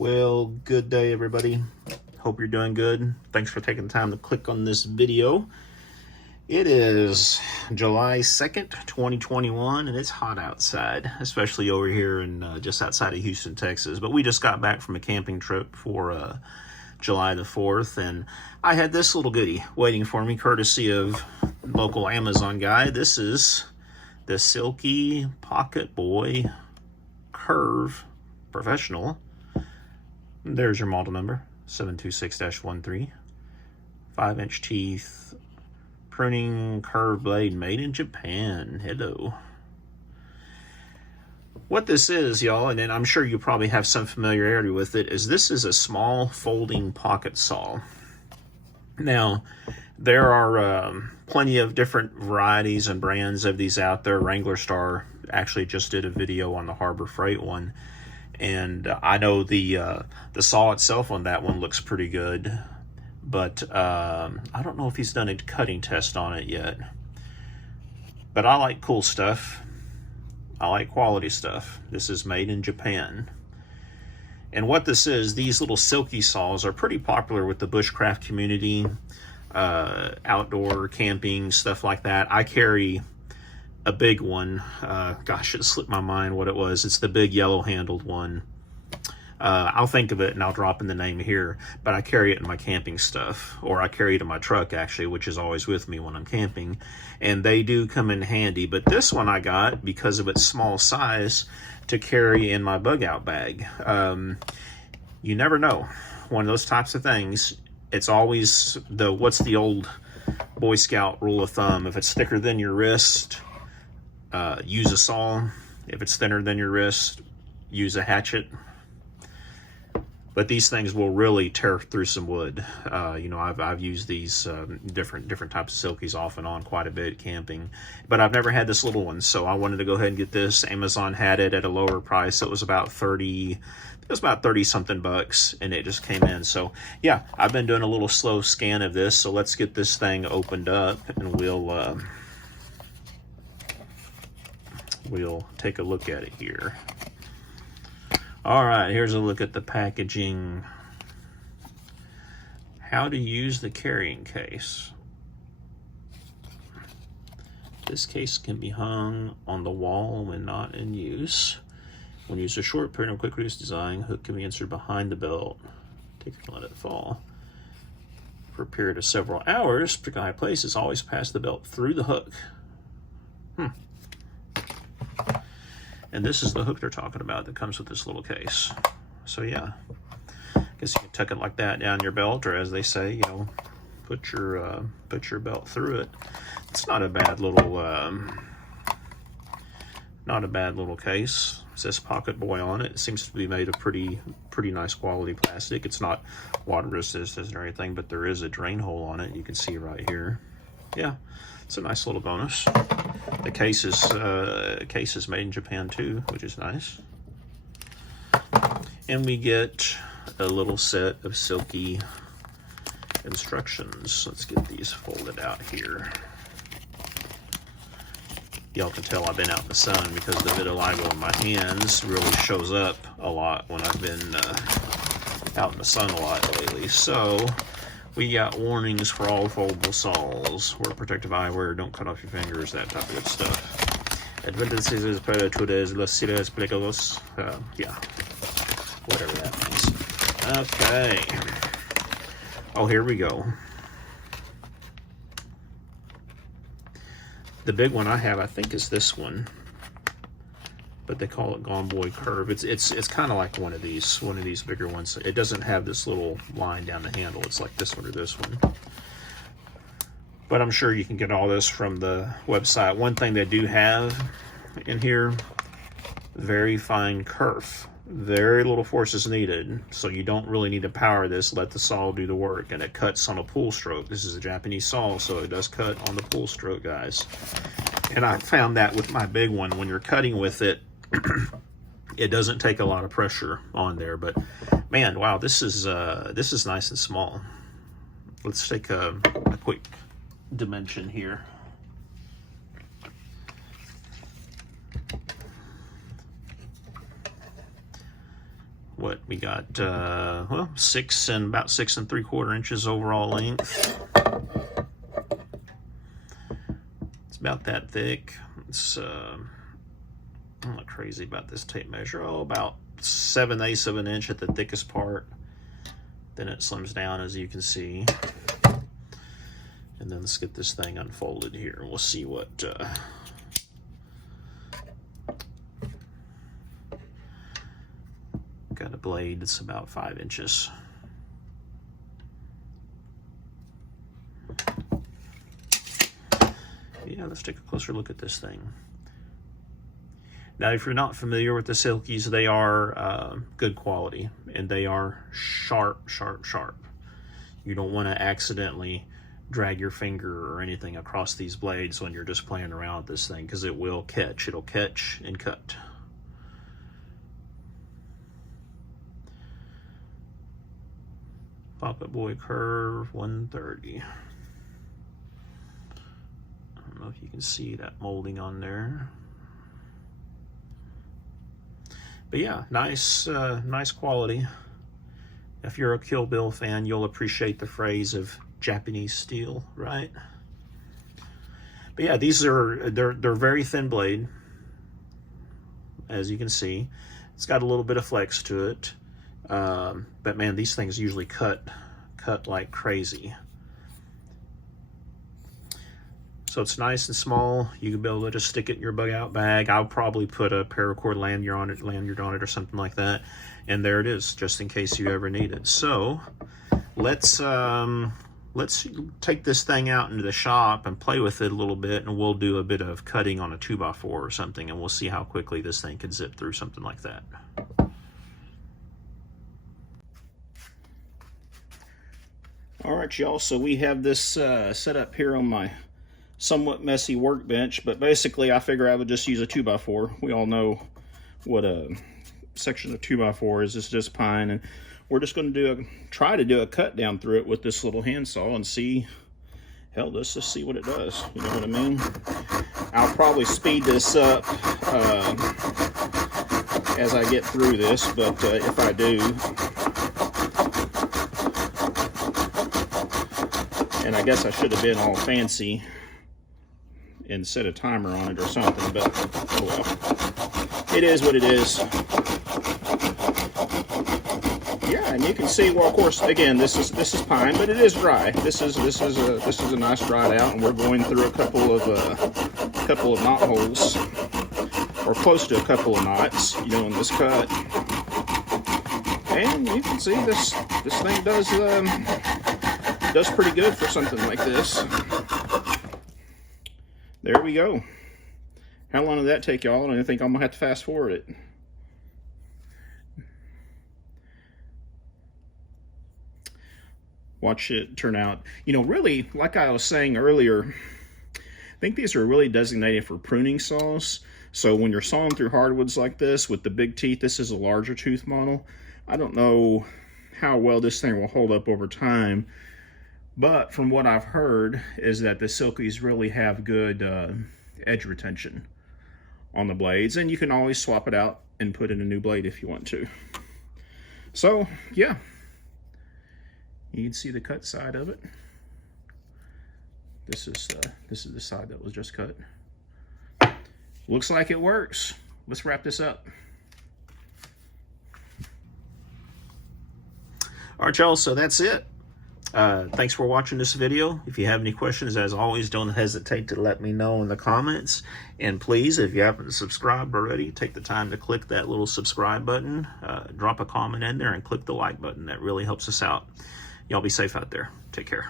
Well, good day everybody. Hope you're doing good. Thanks for taking the time to click on this video. It is July 2nd, 2021, and it's hot outside, especially over here in just outside of Houston, Texas. But we just got back from a camping trip for July the 4th, and I had this little goodie waiting for me, courtesy of local Amazon guy. This is the Silky PocketBoy Curve Professional. There's your model number, 726-13. 5-inch teeth, pruning curved blade, made in Japan. Hello. What this is, y'all, and I'm sure you probably have some familiarity with it, is this is a small folding pocket saw. Now, there are plenty of different varieties and brands of these out there. Wrangler Star actually just did a video on the Harbor Freight one. And I know the saw itself on that one looks pretty good, but I don't know if he's done a cutting test on it yet. But I like cool stuff. I like quality stuff. This is made in Japan. And what this is, these little Silky saws are pretty popular with the bushcraft community, outdoor camping, stuff like that. I carry a big one. Gosh, it slipped my mind what it was. It's the big yellow handled one. I'll think of it and I'll drop in the name here, but I carry it in my camping stuff, or I carry it in my truck actually, which is always with me when I'm camping, and they do come in handy. But this one I got because of its small size to carry in my bug out bag. You never know, one of those types of things. It's always what's the old Boy Scout rule of thumb? If it's thicker than your wrist, use a saw. If it's thinner than your wrist, use a hatchet. But these things will really tear through some wood. You know, I've used these different types of Silkies off and on quite a bit camping, but I've never had this little one, so I wanted to go ahead and get this. Amazon had it at a lower price. It was about 30 something bucks, and it just came in. So yeah, I've been doing a little slow scan of this. So let's get this thing opened up, and we'll take a look at it here. All right, here's a look at the packaging. How to use the carrying case. This case can be hung on the wall when not in use. When used a short period of quick release design, hook can be inserted behind the belt. Take it and let it fall. For a period of several hours, pick a high place, always pass the belt through the hook. And this is the hook they're talking about that comes with this little case. So yeah, I guess you can tuck it like that down your belt, or as they say, you know, put your belt through it. It's not a bad little case. It says PocketBoy on it. It seems to be made of pretty nice quality plastic. It's not water resistant or anything, but there is a drain hole on it. You can see right here. Yeah, it's a nice little bonus. The case is made in Japan too, which is nice. And we get a little set of Silky instructions. Let's get these folded out here. Y'all can tell I've been out in the sun because the vitiligo in my hands really shows up a lot when I've been out in the sun a lot lately. So we got warnings for all foldable saws. Wear protective eyewear, don't cut off your fingers, that type of good stuff. Advertences para todos los seres peligrosos. Yeah, whatever that means. Okay. Oh, here we go. The big one I have, I think, is this one, but they call it Gone Boy Curve. It's kind of like one of these bigger ones. It doesn't have this little line down the handle. It's like this one or this one. But I'm sure you can get all this from the website. One thing they do have in here, very fine kerf. Very little force is needed, so you don't really need to power this. Let the saw do the work, and it cuts on a pull stroke. This is a Japanese saw, so it does cut on the pull stroke, guys. And I found that with my big one, when you're cutting with it, it doesn't take a lot of pressure on there. But man, wow, this is nice and small. Let's take a quick dimension here. what we got, well, about 6 3/4 inches overall length. It's about that thick. It's I'm not crazy about this tape measure. Oh, about 7/8 of an inch at the thickest part. Then it slims down, as you can see. And then let's get this thing unfolded here. We'll see what got a blade that's about 5 inches. Yeah, let's take a closer look at this thing. Now, if you're not familiar with the Silkies, they are good quality, and they are sharp, sharp, sharp. You don't want to accidentally drag your finger or anything across these blades when you're just playing around with this thing, because it will catch. It'll catch and cut. PocketBoy curve 130. I don't know if you can see that molding on there. But yeah, nice quality. If you're a Kill Bill fan, you'll appreciate the phrase of Japanese steel, right? But yeah, they're very thin blade, as you can see. It's got a little bit of flex to it, but man, these things usually cut like crazy. So it's nice and small. You can be able to just stick it in your bug out bag. I'll probably put a paracord lanyard on it or something like that. And there it is, just in case you ever need it. So let's take this thing out into the shop and play with it a little bit, and we'll do a bit of cutting on a 2x4 or something, and we'll see how quickly this thing can zip through something like that. All right, y'all, so we have this set up here on my somewhat messy workbench, but basically I figure I would just use a 2x4. We all know what a section of 2x4 is. It's just pine, and we're just going to try to do a cut down through it with this little handsaw and see, hell, let's just see what it does. You know what I mean? I'll probably speed this up as I get through this, but if I do, and I guess I should have been all fancy and set a timer on it or something, but oh well. It is what it is. Yeah, and you can see, well, of course, again, this is pine, but it is dry. This is a nice dried out, and we're going through a couple of knot holes, or close to a couple of knots, you know, in this cut. And you can see this thing does pretty good for something like this. There we go. How long did that take, y'all? I don't even think I'm gonna have to fast forward it. Watch it turn out. You know, really, like I was saying earlier, I think these are really designated for pruning saws. So when you're sawing through hardwoods like this with the big teeth, this is a larger tooth model. I don't know how well this thing will hold up over time, but from what I've heard is that the Silkies really have good edge retention on the blades, and you can always swap it out and put in a new blade if you want to. So yeah, you can see the cut side of it. This is the side that was just cut. Looks like it works. Let's wrap this up. All right, y'all, so that's it. Thanks for watching this video. If you have any questions, as always, don't hesitate to let me know in the comments. And please, if you haven't subscribed already, take the time to click that little subscribe button, drop a comment in there, and click the like button. That really helps us out. Y'all be safe out there. Take care.